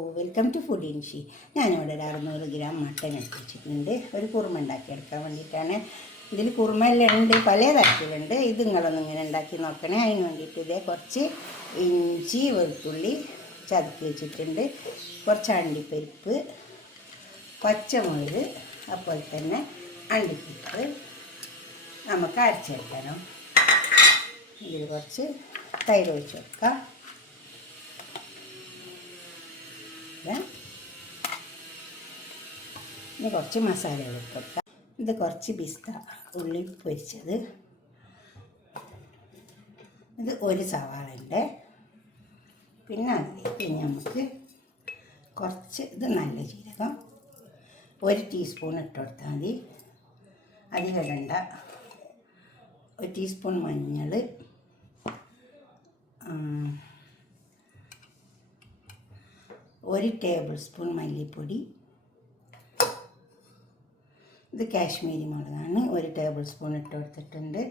Welcome to food ഇൻഷി. ഞാനിവിടെ ഒരു 600 gram mutton എടുത്ത് വെച്ചിട്ടുണ്ട്. ഒരു കുറുമ ഉണ്ടാക്കിയെടുക്കാൻ വേണ്ടിയിട്ടാണ്. ഇതിൽ കുറുമയെല്ലാം ഉണ്ട്, പല തരത്തിലുണ്ട്. ഇത് നിങ്ങളൊന്നും ഇങ്ങനെ ഉണ്ടാക്കി നോക്കണേ. അതിന് വേണ്ടിയിട്ട് ഇതേ കുറച്ച് ഇഞ്ചി വെളുത്തുള്ളി ചതുക്കി വെച്ചിട്ടുണ്ട്, കുറച്ച് അണ്ടിപ്പരിപ്പ്, പച്ചമുളക്, അതുപോലെ തന്നെ അണ്ടിപ്പരിപ്പ് നമുക്ക് അരച്ചെടുക്കണം. ഇതിൽ കുറച്ച് തൈര് ഒഴിച്ച് വെക്കാം. ഇനി കുറച്ച് മസാലകൾ ഇട്ട് കൊടുക്കാം. ഇത് കുറച്ച് പിസ്ത ഉള്ളി പൊരിച്ചത്, ഇത് ഒരു സവാളയുണ്ട്. പിന്നെ അതിലേക്ക് നമുക്ക് കുറച്ച് ഇത് നല്ല ജീരകം 1 ടീസ്പൂൺ ഇട്ട് കൊടുത്താൽ മതി, അധികം ഇടണ്ട. 1 ടീസ്പൂൺ മഞ്ഞൾ, 1 ടേബിൾ സ്പൂൺ മല്ലിപ്പൊടി, ഇത് കാശ്മീരി മുളകാണ്, 1 ടേബിൾ സ്പൂൺ ഇട്ട് കൊടുത്തിട്ടുണ്ട്.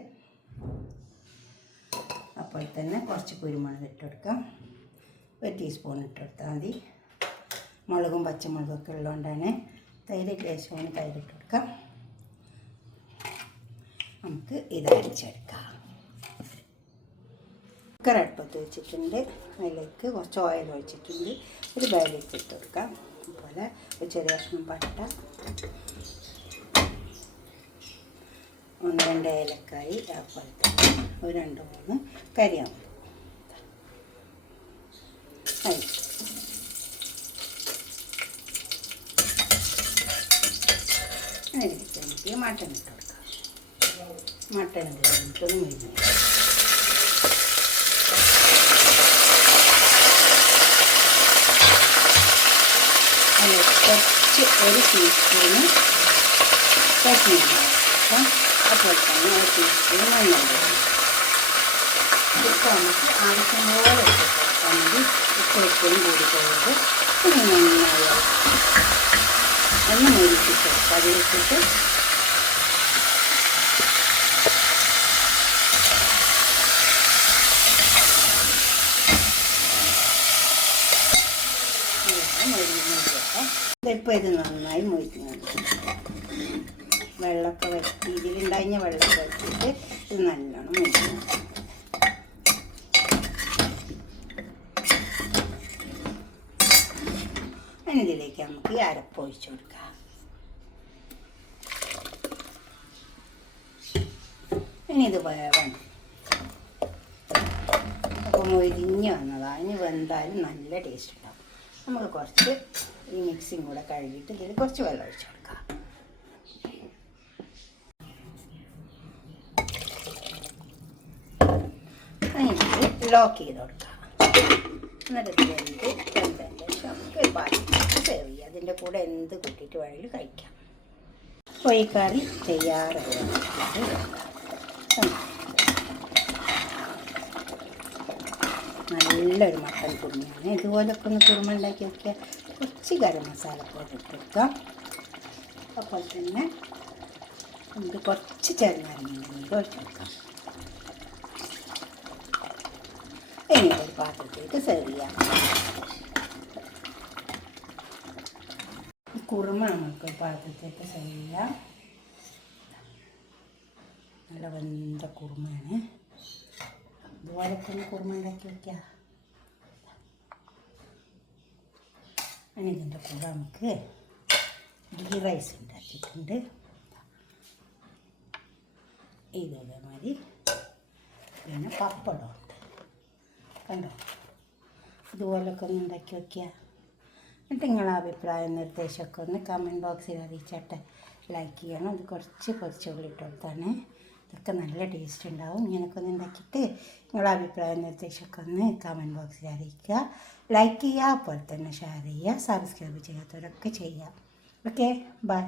അപ്പോൾ തന്നെ കുറച്ച് കുരുമുളക് ഇട്ട് കൊടുക്കാം, 1 ടീസ്പൂൺ ഇട്ട് കൊടുത്താൽ മതി. മുളകും പച്ചമുളകും ഒക്കെ ഉള്ളതുകൊണ്ടാണ്. തൈര് ലേശം തൈര് ഇട്ട് കൊടുക്കാം. നമുക്ക് ഇത് അരച്ചെടുക്കാം. കുക്കർ അടുപ്പത്ത് വെച്ചിട്ടുണ്ട്, അതിലേക്ക് കുറച്ച് ഓയിൽ ഒഴിച്ചിട്ടുണ്ട്. ഒരു ബേലേക്ക് ഇട്ട് കൊടുക്കാം. അതുപോലെ ഒരു ചെറിയ കഷ്ണം പട്ട, 1-2 ഏലക്കായി, അതുപോലെ തന്നെ ഒരു 2-3 കരിയാമ്പൂ. അതിലേക്ക് എനിക്ക് മട്ടൻ ഇട്ട് കൊടുക്കാം. മട്ടൻ ഇതിലൊന്ന് മുരിഞ്ഞു കുറച്ച് 1 ടീസ്പൂണ് കാശ്മീരി മുളക്, അപ്പോൾ തന്നെ 1 ടീസ്പൂൺ മഞ്ഞൾപ്പൊടി. ഇപ്പോൾ നമുക്ക് ആവശ്യം പോലെ ഇട്ട് കൊടുത്താൽ മതി. ഇപ്പോൾ എപ്പോഴും കൂടി പോയത് പിന്നെ നന്നായി ഒന്ന് മുരിപ്പിച്ചെടുക്കുക. അതിലിട്ടിട്ട് ഇപ്പോൾ ഇത് നന്നായി മൊരിഞ്ഞുണ്ട്. വെള്ളമൊക്കെ വറ്റി, ഇതിലുണ്ടായ വെള്ളമൊക്കെ വറ്റിയിട്ട് ഇത് നല്ലോണം മൊരിഞ്ഞു. അതിനിതിലേക്ക് നമുക്ക് ഈ അരപ്പ് ഒഴിച്ചു കൊടുക്കാം. ഇനി ഇത് വേവണം. അപ്പോൾ മൊരിഞ്ഞ് വന്നതാണ്. ഇനി വെന്താലും നല്ല ടേസ്റ്റ് ഉണ്ടാവും. നമുക്ക് കുറച്ച് ഈ മിക്സിയും കൂടെ കഴുകിയിട്ട് ഇതിൽ കുറച്ച് വെള്ളം ഒഴിച്ചു കൊടുക്കാം. അതിന് ലോക്ക് ചെയ്ത് കൊടുക്കാം. എന്നിട്ട് വെന്തതിൻ്റെ ശേഷം നമുക്ക് പാത്രത്തിൽ സെർവ് ചെയ്യാം. അതിൻ്റെ കൂടെ എന്ത് കൂട്ടിയിട്ട് വേണമെങ്കിലും കഴിക്കാം. കോഴിക്കറി തയ്യാറായി. നല്ലൊരു മട്ടൻ കുറുമയാണ്. ഇതുപോലൊക്കെ ഒന്ന് കുറുമ ഉണ്ടാക്കി വയ്ക്കുക. കുറച്ച് ഗരം മസാല പൊടി ഇട്ട് കൊടുക്കാം. അപ്പോൾ തന്നെ നമുക്ക് കുറച്ച് ചെറുനാരങ്ങ ഒഴിച്ച് കൊടുക്കാം. ഇനി ഒരു പാത്രത്തിലേക്ക് സെർവ് ചെയ്യാം. കുറുമ നമുക്ക് ഒരു പാത്രത്തിലേക്ക് സെർവ് ചെയ്യാം. നല്ല വെന്ത കുറുമയാണ്. ഇതുപോലൊക്കെ ഒന്ന് കുറുമ ഉണ്ടാക്കി വയ്ക്കുക. അങ്ങനെ ഇതിൻ്റെ കൂടെ നമുക്ക് ഗീ റൈസ് ഉണ്ടാക്കിയിട്ടുണ്ട്. ഇതേമാതിരി പിന്നെ പപ്പടമുണ്ട്. കണ്ടോ? ഇതുപോലൊക്കെ ഒന്ന് ഉണ്ടാക്കി വയ്ക്കുക. എന്നിട്ട് നിങ്ങളുടെ അഭിപ്രായം നിർദ്ദേശമൊക്കെ ഒന്ന് കമൻറ്റ് ബോക്സിൽ അറിയിച്ചാട്ടെ. ലൈക്ക് ചെയ്യണം. ഇത് കുറച്ച് പൊരിച്ചുള്ളി ഇട്ട് കൊടുത്താണ്. ഇതൊക്കെ നല്ല ടേസ്റ്റ് ഉണ്ടാവും. ഇങ്ങനെയൊക്കെ ഒന്ന് ഉണ്ടാക്കിയിട്ട് നിങ്ങളുടെ അഭിപ്രായം നിർദ്ദേശമൊക്കെ ഒന്ന് കമൻറ്റ് ബോക്സിൽ അറിയിക്കുക. ലൈക്ക് ചെയ്യുക, അപ്പോൾ തന്നെ ഷെയർ ചെയ്യുക, സബ്സ്ക്രൈബ് ചെയ്യാത്തവരൊക്കെ ചെയ്യുക. Okay, by.